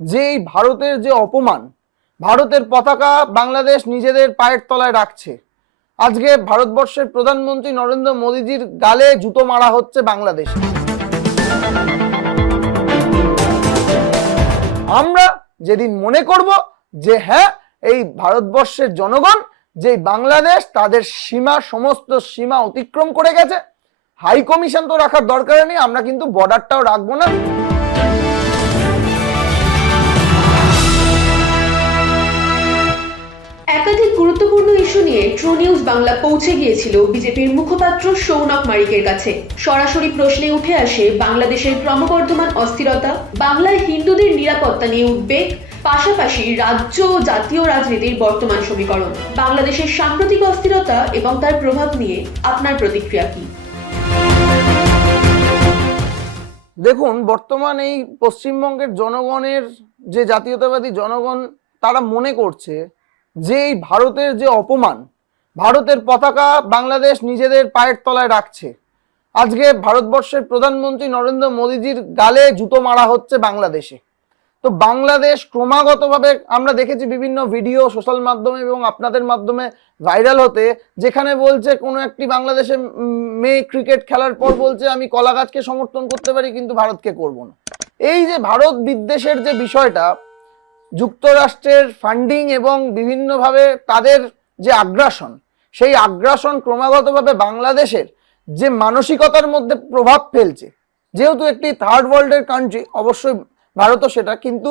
যে এই ভারতের যে অপমান, ভারতের পতাকা বাংলাদেশ নিজেদের পায়ের তলায় রাখছে। আজকে ভারতবর্ষের প্রধানমন্ত্রী নরেন্দ্র মোদীজির গালে জুতো মারা হচ্ছে বাংলাদেশে। আমরা যেদিন মনে করব যে হ্যাঁ, এই ভারতবর্ষের জনগণ যে বাংলাদেশ তাদের সীমা, সমস্ত সীমা অতিক্রম করে গেছে, হাই কমিশন তো রাখার দরকার নেই, আমরা কিন্তু বর্ডারটাও রাখবো না। একাধিক গুরুত্বপূর্ণ ইস্যু নিয়ে ট্রু নিউজ বাংলা পৌঁছে গিয়েছিল বিজেপির মুখপাত্র সৌনক মারিকের কাছে। সরাসরি প্রশ্নে উঠে আসে বাংলাদেশের ক্রমবর্ধমান অস্থিরতা, বাংলায় হিন্দুদের নিরাপত্তা নিয়ে উদ্বেগ, পাশাপাশি রাজ্য ও জাতীয় রাজনীতির বর্তমান সমীকরণ, বাংলাদেশের সাম্প্রতিক অস্থিরতা এবং তার প্রভাব নিয়ে আপনার প্রতিক্রিয়া কি? দেখুন, বর্তমান এই পশ্চিমবঙ্গের জনগণের যে জাতীয়তাবাদী জনগণ, তারা মনে করছে যে এই ভারতের যে অপমান, ভারতের পতাকা বাংলাদেশ নিজেদের পায়ের তলায় রাখছে। আজকে ভারতবর্ষের প্রধানমন্ত্রী নরেন্দ্র মোদীজির গালে জুতো মারা হচ্ছে বাংলাদেশে। তো বাংলাদেশ ক্রমাগতভাবে আমরা দেখেছি বিভিন্ন ভিডিও সোশ্যাল মাধ্যমে এবং আপনাদের মাধ্যমে ভাইরাল হতে, যেখানে বলছে কোনো একটি বাংলাদেশে মেয়ে ক্রিকেট খেলার পর বলছে আমি কলা গাছকে সমর্থন করতে পারি কিন্তু ভারতকে করব না। এই যে ভারত বিদ্বেষের যে বিষয়টা, যুক্তরাষ্ট্রের ফান্ডিং এবং বিভিন্নভাবে তাদের যে আগ্রাসন, সেই আগ্রাসন ক্রমাগতভাবে বাংলাদেশের যে মানসিকতার মধ্যে প্রভাব ফেলছে। যেহেতু একটি থার্ড ওয়ার্ল্ডের কান্ট্রি, অবশ্যই ভারতও সেটা, কিন্তু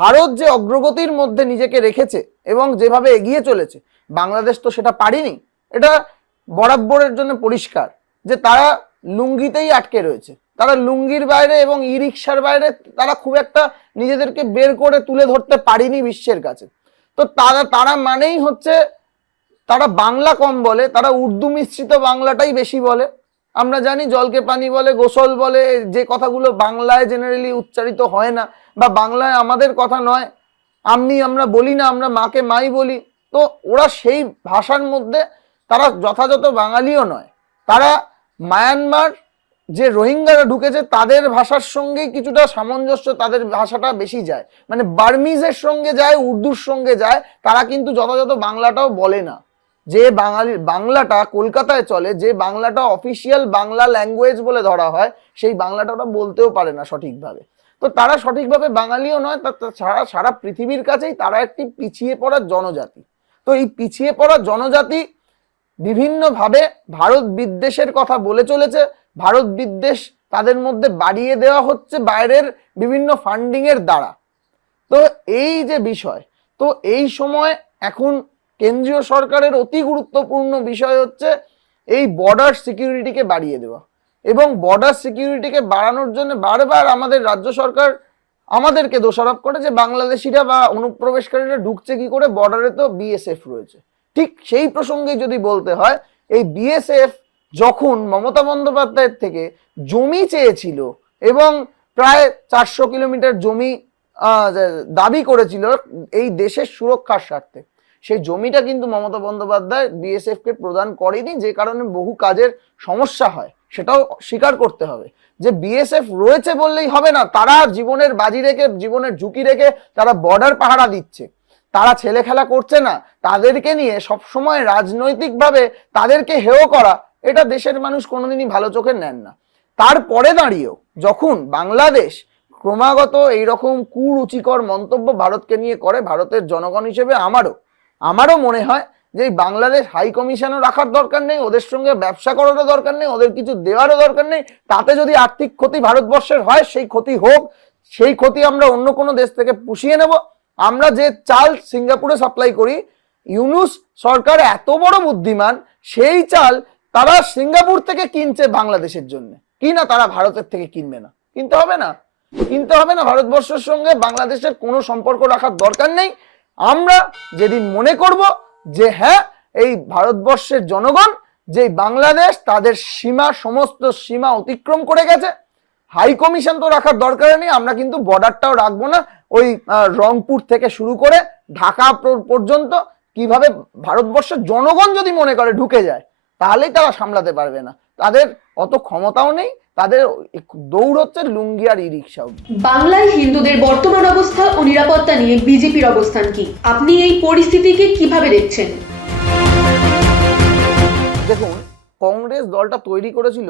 ভারত যে অগ্রগতির মধ্যে নিজেকে রেখেছে এবং যেভাবে এগিয়ে চলেছে, বাংলাদেশ তো সেটা পারেনি। এটা বরাবরের জন্য পরিষ্কার যে তারা লুঙ্গিতেই আটকে রয়েছে। তারা লুঙ্গির বাইরে এবং ই রিক্সার বাইরে তারা খুব একটা নিজেদেরকে বের করে তুলে ধরতে পারেনি বিশ্বের কাছে। তো তারা মানেই হচ্ছে তারা বাংলা কম বলে, তারা উর্দু মিশ্রিত বাংলাটাই বেশি বলে। আমরা জানি জলকে পানি বলে, গোসল বলে, যে কথাগুলো বাংলায় জেনারেলি উচ্চারিত হয় না বা বাংলায় আমাদের কথা নয়, আমরা বলি না, আমরা মাকে মাই বলি। তো ওরা সেই ভাষার মধ্যে তারা যথাযথ বাঙালিও নয়। তারা মায়ানমার যে রোহিঙ্গারা ঢুকেছে তাদের ভাষার সঙ্গেই কিছুটা সামঞ্জস্য, তাদের ভাষাটা বেশি যায়, মানে বার্মিজের সঙ্গে যায়, উর্দুর সঙ্গে যায়। তারা কিন্তু যথাযথ বাংলাটাও বলে না। যে বাংলাটা কলকাতায় চলে, যে বাংলাটা অফিসিয়াল বাংলা ল্যাঙ্গুয়েজ বলে ধরা হয়, সেই বাংলাটা ওরা বলতেও পারে না সঠিকভাবে। তো তারা সঠিকভাবে বাঙালিও নয়, সারা পৃথিবীর কাছেই তারা একটি পিছিয়ে পড়া জনজাতি। তো এই পিছিয়ে পড়া জনজাতি বিভিন্নভাবে ভারত বিদ্বেষের কথা বলে চলেছে। ভারত বিদ্বেষ তাদের মধ্যে বাড়িয়ে দেওয়া হচ্ছে বাইরের বিভিন্ন ফান্ডিং এর দ্বারা। তো এই যে বিষয়, তো এই সময় এখন কেন্দ্রীয় সরকারের অতি গুরুত্বপূর্ণ বিষয় হচ্ছে এই বর্ডার সিকিউরিটিকে বাড়িয়ে দেওয়া। এবং বর্ডার সিকিউরিটিকে বাড়ানোর জন্য বারবার আমাদের রাজ্য সরকার আমাদেরকে দোষারোপ করে যে বাংলাদেশিরা বা অনুপ্রবেশকারীরা ঢুকছে কি করে, বর্ডারে তো বিএসএফ রয়েছে। ঠিক সেই প্রসঙ্গে যদি বলতে হয়, এই বিএসএফ যখন মমতা বন্দ্যোপাধ্যায়ের থেকে জমি চেয়েছিল এবং প্রায় 400 কিলোমিটার জমি দাবি করেছিল এই দেশের সুরক্ষার স্বার্থে, সেই জমিটা কিন্তু মমতা বন্দ্যোপাধ্যায় বিএসএফ কে প্রদান করেনি, যে কারণে বহু কাজের সমস্যা হয়। সেটাও স্বীকার করতে হবে যে বিএসএফ রয়েছে বললেই হবে না, তারা জীবনের বাজি রেখে, জীবনের ঝুঁকি রেখে তারা বর্ডার পাহারা দিচ্ছে। তারা ছেলে খেলা করছে না। তাদেরকে নিয়ে সবসময় রাজনৈতিকভাবে তাদেরকে হেয় করা, এটা দেশের মানুষ কোনোদিনই ভালো চোখে নেন না। তারপরে দাঁড়িয়েও যখন বাংলাদেশ ক্রমাগত এইরকম কুরুচিকর মন্তব্য ভারতকে নিয়ে করে, ভারতের জনগণ হিসেবে আমারও মনে হয় যে বাংলাদেশ হাই কমিশনও রাখার দরকার নেই, ওদের সঙ্গে ব্যবসা করারও দরকার নেই, ওদের কিছু দেওয়ারও দরকার নেই। তাতে যদি আর্থিক ক্ষতি ভারতবর্ষের হয়, সেই ক্ষতি হোক, সেই ক্ষতি আমরা অন্য কোনো দেশ থেকে পুষিয়ে নেব। আমরা যে চাল সিঙ্গাপুরে সাপ্লাই করি, ইউনূস সরকার এত বড় বুদ্ধিমান, সেই চাল তারা সিঙ্গাপুর থেকে কিনছে বাংলাদেশের জন্য, কিনা তারা ভারতের থেকে কিনবে না। কিনতে হবে না, ভারতবর্ষের সঙ্গে বাংলাদেশের কোনো সম্পর্ক রাখার দরকার নেই। আমরা যেদিন মনে করব যে হ্যাঁ, এই ভারতবর্ষের জনগণ যে বাংলাদেশ তাদের সীমা, সমস্ত সীমা অতিক্রম করে গেছে, হাই কমিশন তো রাখার দরকার নেই, আমরা কিন্তু বর্ডারটাও রাখবো না। ওই রংপুর থেকে শুরু করে ঢাকা পর্যন্ত কিভাবে ভারতবর্ষের জনগণ যদি মনে করে ঢুকে যায়, তাহলেই তারা সামলাতে পারবে না। তাদের অত ক্ষমতাও নেই তাদের দৌড় হচ্ছে লুঙ্গি আর ই রিক্সা। বাংলায় হিন্দুদের বর্তমান অবস্থা ও নিরাপত্তা নিয়ে বিজেপির অবস্থান কি? আপনি এই পরিস্থিতিকে কিভাবে দেখছেন? দেখুন, কংগ্রেস দলটা তৈরি করেছিল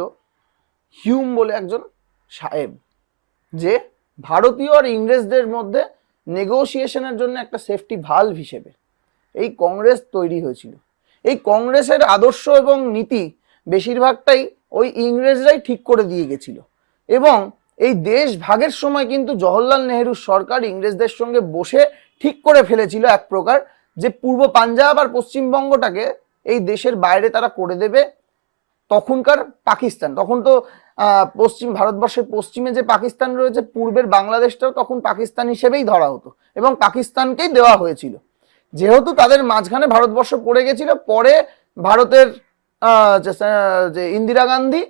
হিউম বলে একজন সাহেব, যে ভারতীয় আর ইংরেজদের মধ্যে নেগোসিয়েশনের জন্য একটা সেফটি ভালভ হিসেবে এই কংগ্রেস তৈরি হয়েছিল। এই কংগ্রেসের আদর্শ এবং নীতি বেশিরভাগটাই ওই ইংরেজরাই ঠিক করে দিয়ে গেছিল, এবং এই দেশ ভাগের সময় কিন্তু জওহরলাল নেহরুর সরকার ইংরেজদের সঙ্গে বসে ঠিক করে ফেলেছিল এক প্রকার, যে পূর্ব পাঞ্জাব আর পশ্চিমবঙ্গটাকে এই দেশের বাইরে তারা করে দেবে। তখনকার পাকিস্তান, তখন তো পশ্চিম ভারতবর্ষের পশ্চিমে যে পাকিস্তান রয়েছে, পূর্বের বাংলাদেশটাও তখন পাকিস্তান হিসেবেই ধরা হতো এবং পাকিস্তানকেই দেওয়া হয়েছিল। যেহেতু তাদের মাঝখানে ভারতবর্ষ পড়ে গেছিল, পরে ভারতের যে ইন্দিরা গান্ধী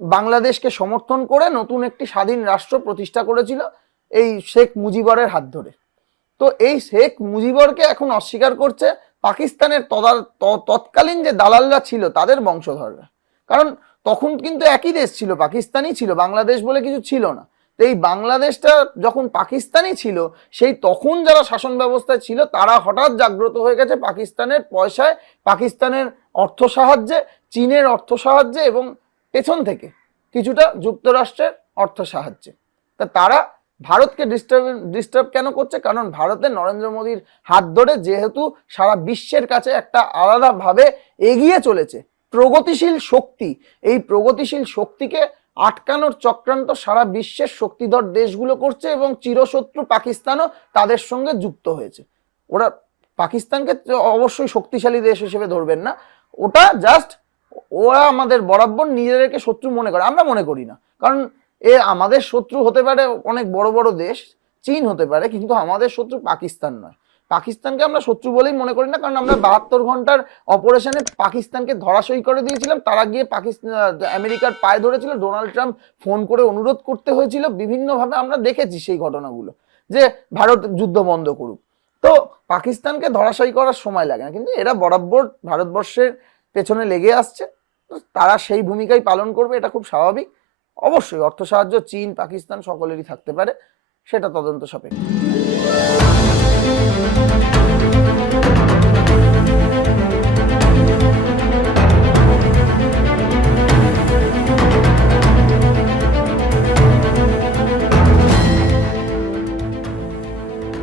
বাংলাদেশকে সমর্থন করে নতুন একটি স্বাধীন রাষ্ট্র প্রতিষ্ঠা করেছিল এই শেখ মুজিবরের হাত ধরে। তো এই শেখ মুজিবরকে এখন অস্বীকার করছে পাকিস্তানের তৎকালীন যে দালালরা ছিল তাদের বংশধররা। কারণ তখন কিন্তু একই দেশ ছিল, পাকিস্তানই ছিল, বাংলাদেশ বলে কিছু ছিল না। তো এই বাংলাদেশটা যখন পাকিস্তানই ছিল, সেই তখন যারা শাসন ব্যবস্থায় ছিল তারা হঠাৎ জাগ্রত হয়ে গেছে পাকিস্তানের পয়সায়, পাকিস্তানের অর্থ সাহায্যে, চীনের অর্থ সাহায্যে এবং পেছন থেকে কিছুটা যুক্তরাষ্ট্রের অর্থ সাহায্যে। তা তারা ভারতকে ডিস্টার্ব কেন করছে? কারণ ভারতে নরেন্দ্র মোদীর হাত ধরে যেহেতু সারা বিশ্বের কাছে একটা আলাদাভাবে এগিয়ে চলেছে প্রগতিশীল শক্তি, এই প্রগতিশীল শক্তিকে আটকানোর চক্রান্ত সারা বিশ্বের শক্তিধর দেশগুলো করছে, এবং চিরশত্রু পাকিস্তানও তাদের সঙ্গে যুক্ত হয়েছে। ওরা পাকিস্তানকে অবশ্যই শক্তিশালী দেশ হিসেবে ধরবেন না, ওটা জাস্ট ওরা আমাদের বরাবর নিজেদেরকে শত্রু মনে করে, আমরা মনে করি না। কারণ আমাদের শত্রু হতে পারে অনেক বড় বড় দেশ, চীন হতে পারে, কিন্তু আমাদের শত্রু পাকিস্তান নয়। পাকিস্তানকে আমরা শত্রু বলেই মনে করি না, কারণ আমরা 72 ঘন্টার অপারেশনে পাকিস্তানকে ধরাশয়ী করে দিয়েছিলাম। তারা গিয়ে আমেরিকার পায়ে ধরেছিল, ডোনাল্ড ট্রাম্প ফোন করে অনুরোধ করতে হয়েছিল, বিভিন্নভাবে আমরা দেখেছি সেই ঘটনাগুলো, যে ভারত যুদ্ধ বন্ধ করুক। তো পাকিস্তানকে ধরাশয়ী করার সময় লাগে না, কিন্তু এরা বরাবর ভারতবর্ষের পেছনে লেগে আসছে, তারা সেই ভূমিকাই পালন করবে, এটা খুব স্বাভাবিক। অবশ্যই অর্থ সাহায্য চীন, পাকিস্তান সকলেরই থাকতে পারে, সেটা তদন্ত সাপেক্ষে।